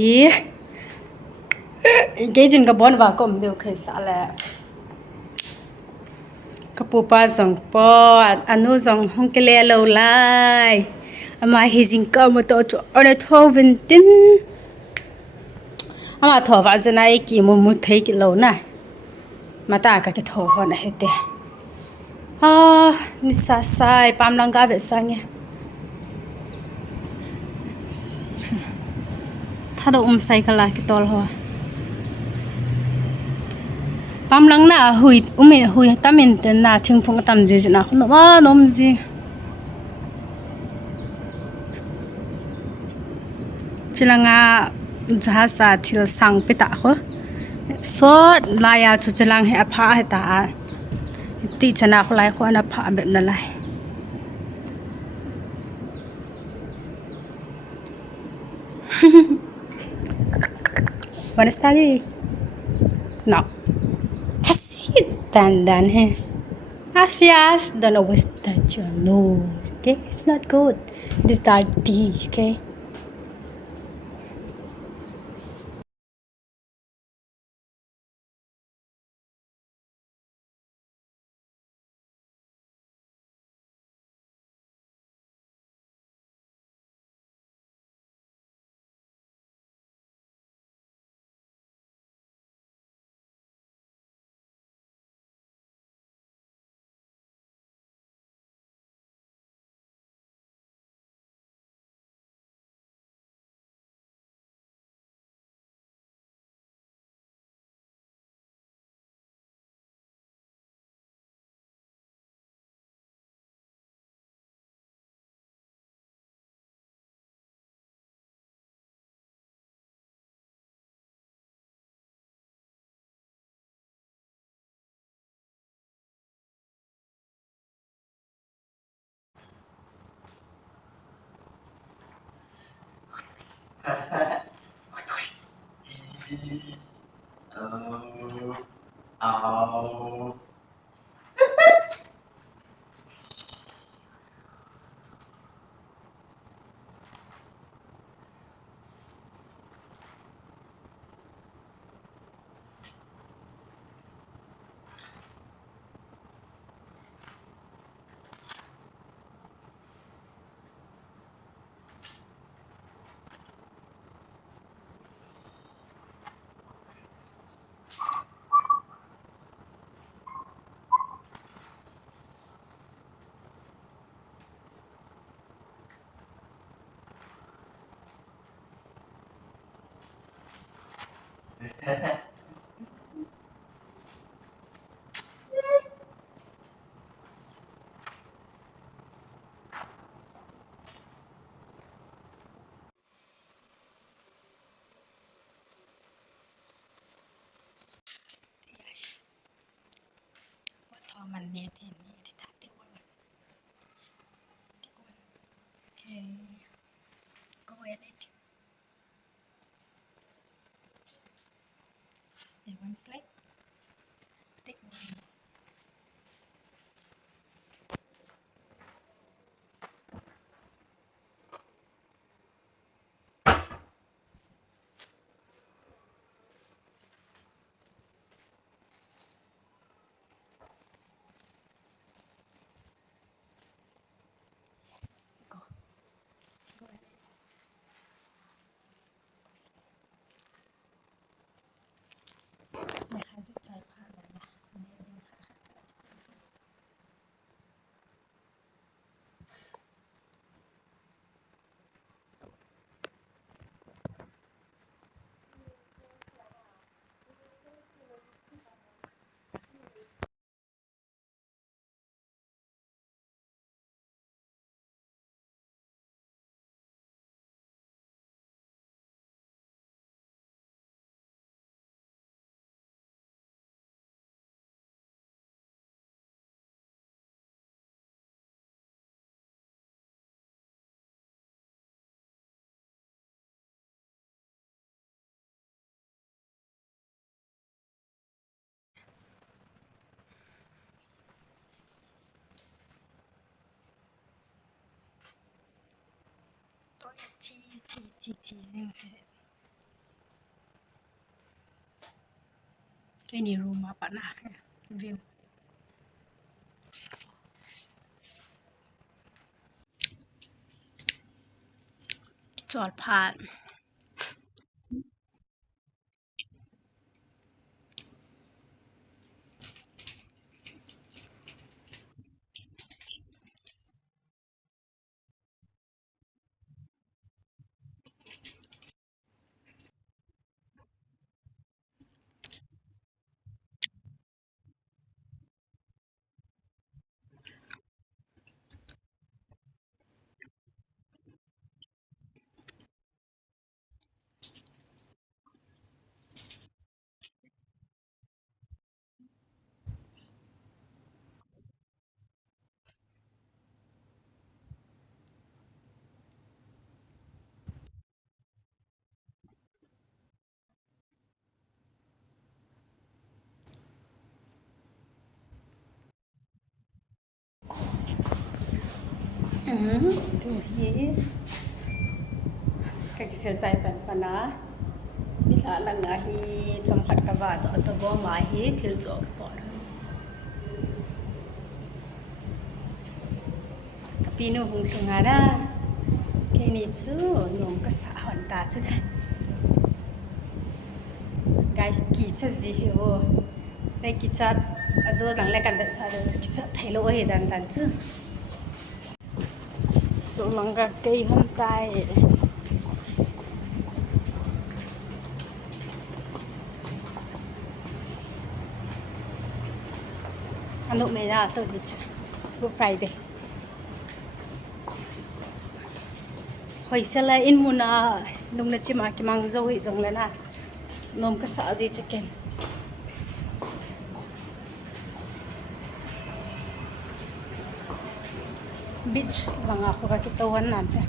ý cái chuyện cái bọn vào cũng đều khởi xã là cái bộ ba dòng po anh nói dòng không cái lẽ lâu lại mà hy sinh cả một tổ chức ở đây thôi vẫn tin mà thọ vào giờ này chỉ một thấy cái lâu này mà ta cái thọ họ này hết đấy ni sa sai pam lang ga về sang nhaถ้าเราใส่กันละกี่ตัวหัวปั๊มลังน่ะหุยตามินเต็นน่ะทิ้งพงตามจีนะคนว่านมจีจิลังอ่ะจะหาสาธิลสังปิตาเขาสดลายอ่ะจุดจิลังให้อภาให้ตาตีชนะเขาไล่เขาอันอภาแบบนั้นเลยวันสตาร์ดี้no kasih dandan he Asias don't always touch your nose okay it's not good it is dirty okayมันเนี่ยเทนนี่ที่ทักที่วันก็เวทเดี๋ยวมันเฟล็กติ๊กวันเนี่ยค่ะจิตใจผ่านแล้วนะเนี่ยดีค่ะก็จีจีจีจีนี่สิ cái này rumah apa nah view chọt phạt tu hi cái sel chai pan pana ni la lang a hi chom khat ka wa to bo ma hi thil cho ka por ka pinu hung thunga ra cái ni chu nom ka sa hon ta chu guys ki cha ji hi wo đây ki chat azo lang le kan da sa chu ki chat thailo he dan dan chu chỗ lăng cái cây hâm tay Hà Nội này là tôi đi Good Friday hồi xưa là in muốn nông là chỉ mà cái mang dâu hệ giống lên à nôm cái sợ gì chicken beach lang ako kakitawan natin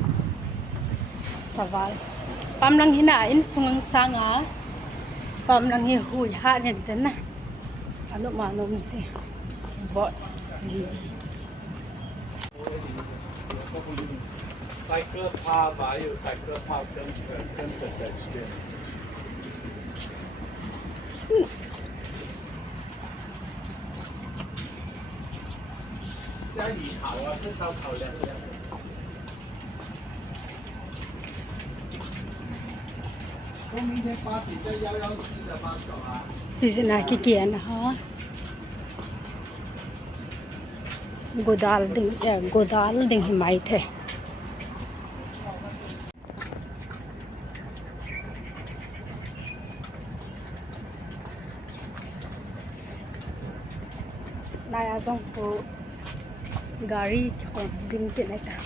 saval pam lang hinain sungang sanga pam lang hihuy ha nito na ano manom si vot si cycle 趴吧，有 cycle 趴跟着在学。是要鱼烤啊，是烧烤凉凉的。我明天8点在114的班走啊。Bisa na kikian ha godal ding himai the naya jong ko gari khom ding te na ta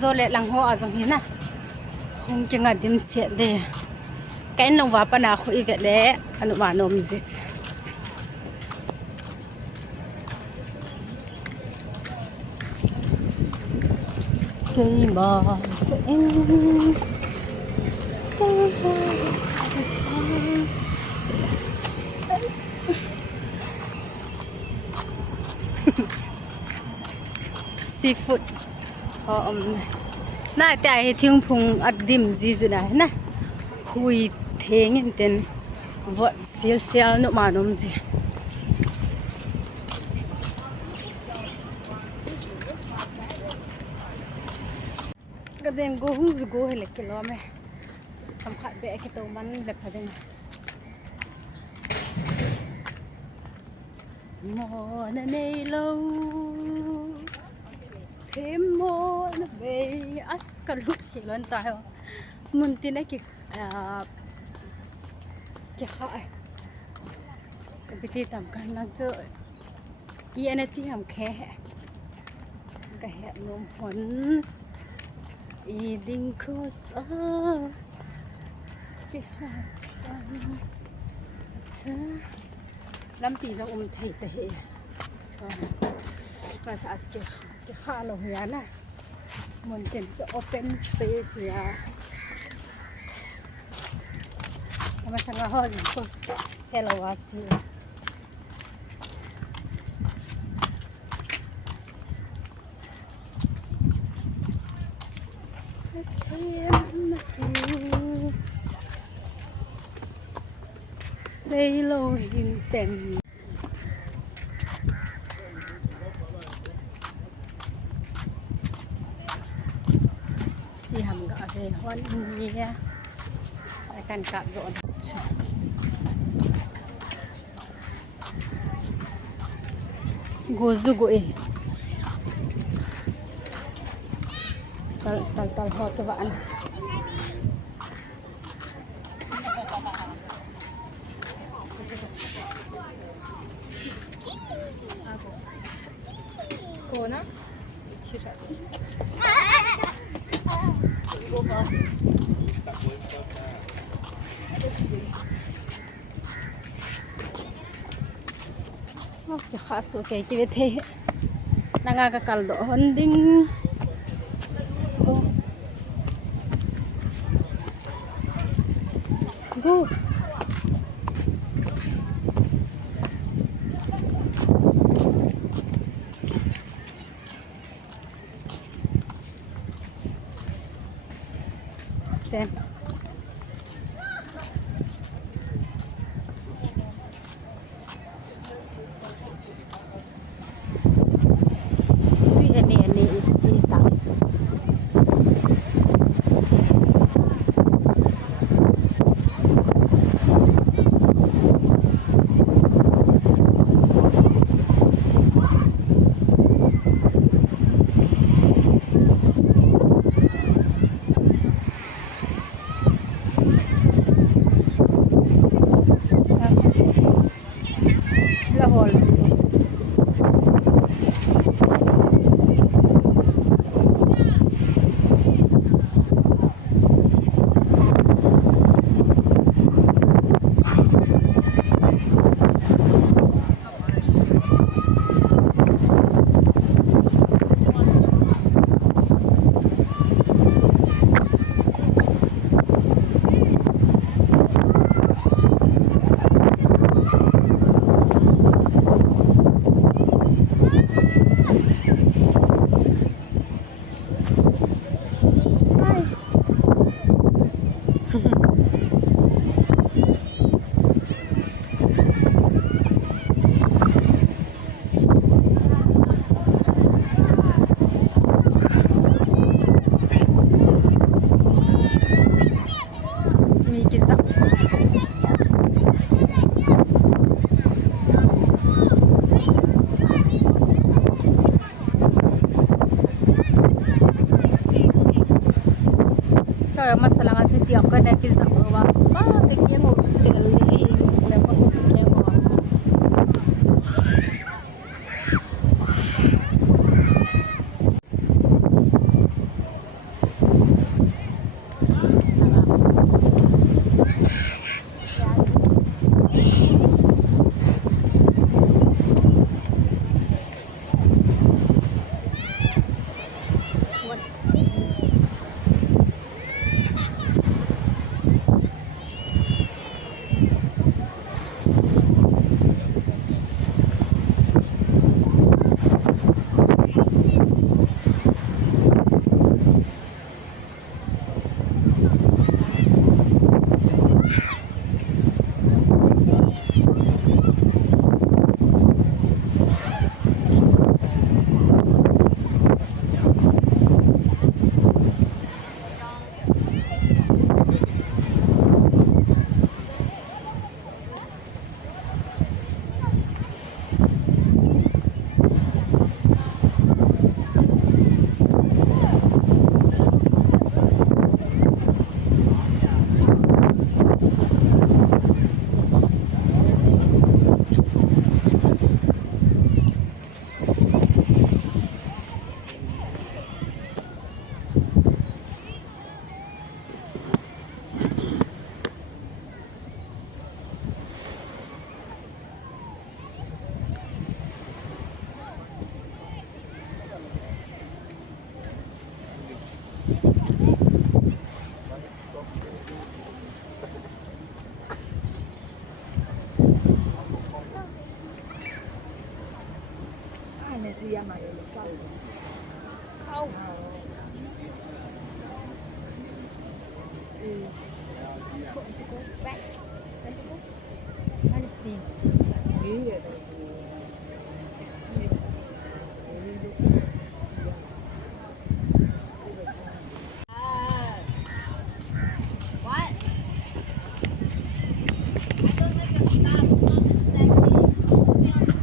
rồi lại lăng hoa ở dòng hiến à không chỉ ngặt điểm xiết đây cái nông vả pa nào khôi vậy đấy anh mà nôm gì cây mà sẽ seafood na tại thiêng phùng ăn dim gì gì này nè hui thế nghìn tiền vợ xel xel nó mà nôm gì cái đêm go hung go hay là cái lo mày thầm khát bé cái tàu mắn đẹp phải không mò này lâu thêm mò nó về as cả lúc khi lên tay muốn tin đấy cái khai cái bị tạm can lăng chơi ý anh ấy làm khe cái hẹn nôm phấn ý đinh cross cái hạt sang lắm bị do thầy thầy cho mà sao cái kha lo hia na muốn tiền cho open space ya mà sang ho gì hello watch Say lo hin tem. Chị hầm gạo về hoan nha. Lại cần cạo dọn. Gozu goe. Tal hot bạn. Cô nó Okay, khas okay. Jadi teh nangakakaldo honding. Go. Go. Stand. Ini hitam. Lahore. Masalah ngaji tiap kan ada kisah bahwa keknya hotel ini sudah keknya to go back. When to go? When is the? Đi rồi. What? I don't have your stuff on the stacking. Put me on the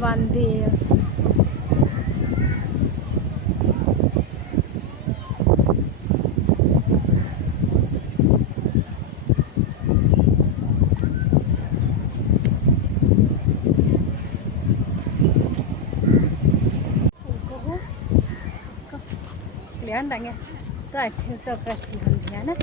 one day. Let's go. Lian đã nghe. Tôi phải cho cái gì hơn thế này.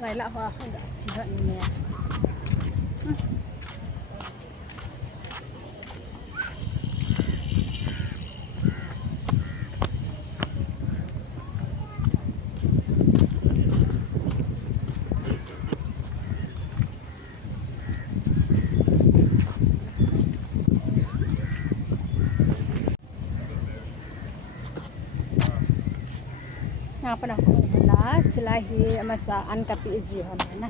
Lại là hoa không đã chỉ hơn nè. Nga pa na ko wala sila hi masa an kapi izi hon na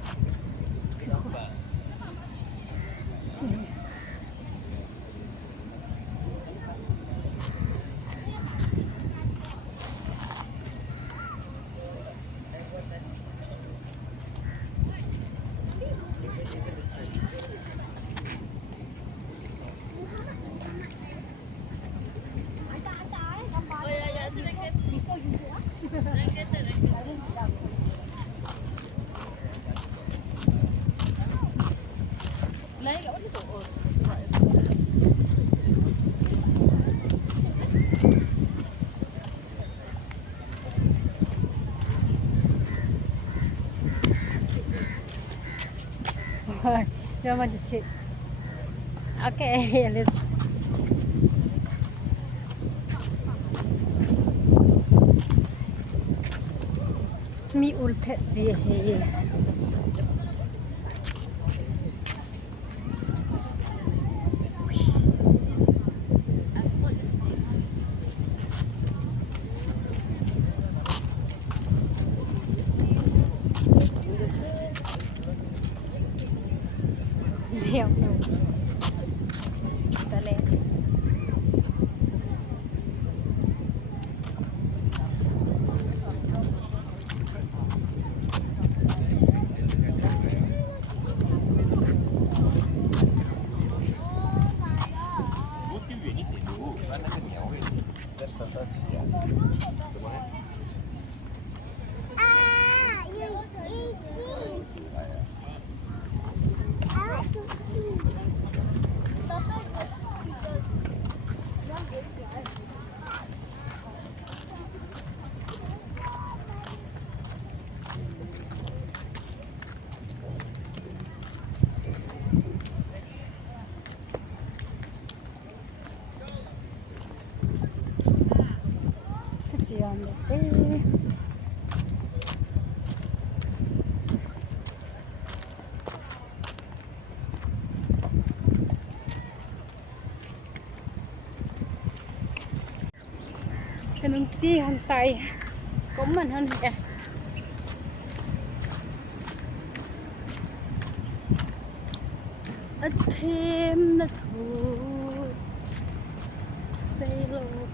chiko chi you want to sit? Okay, let's go. Mi ultet gì he? Đeo đâu? Ta lên. Chị ăn được cái nung chi hành tay cũng mình hơn kìa ít thêm là thôi say lâu lần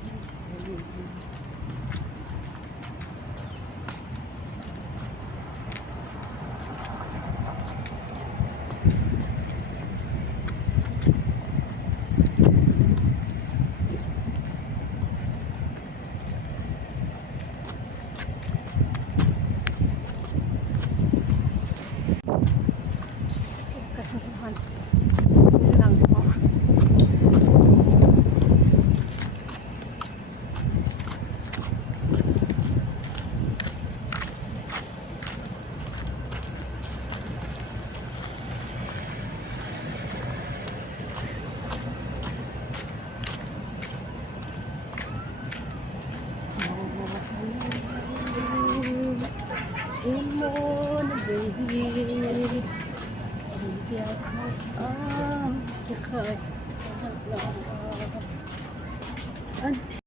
lekhasim.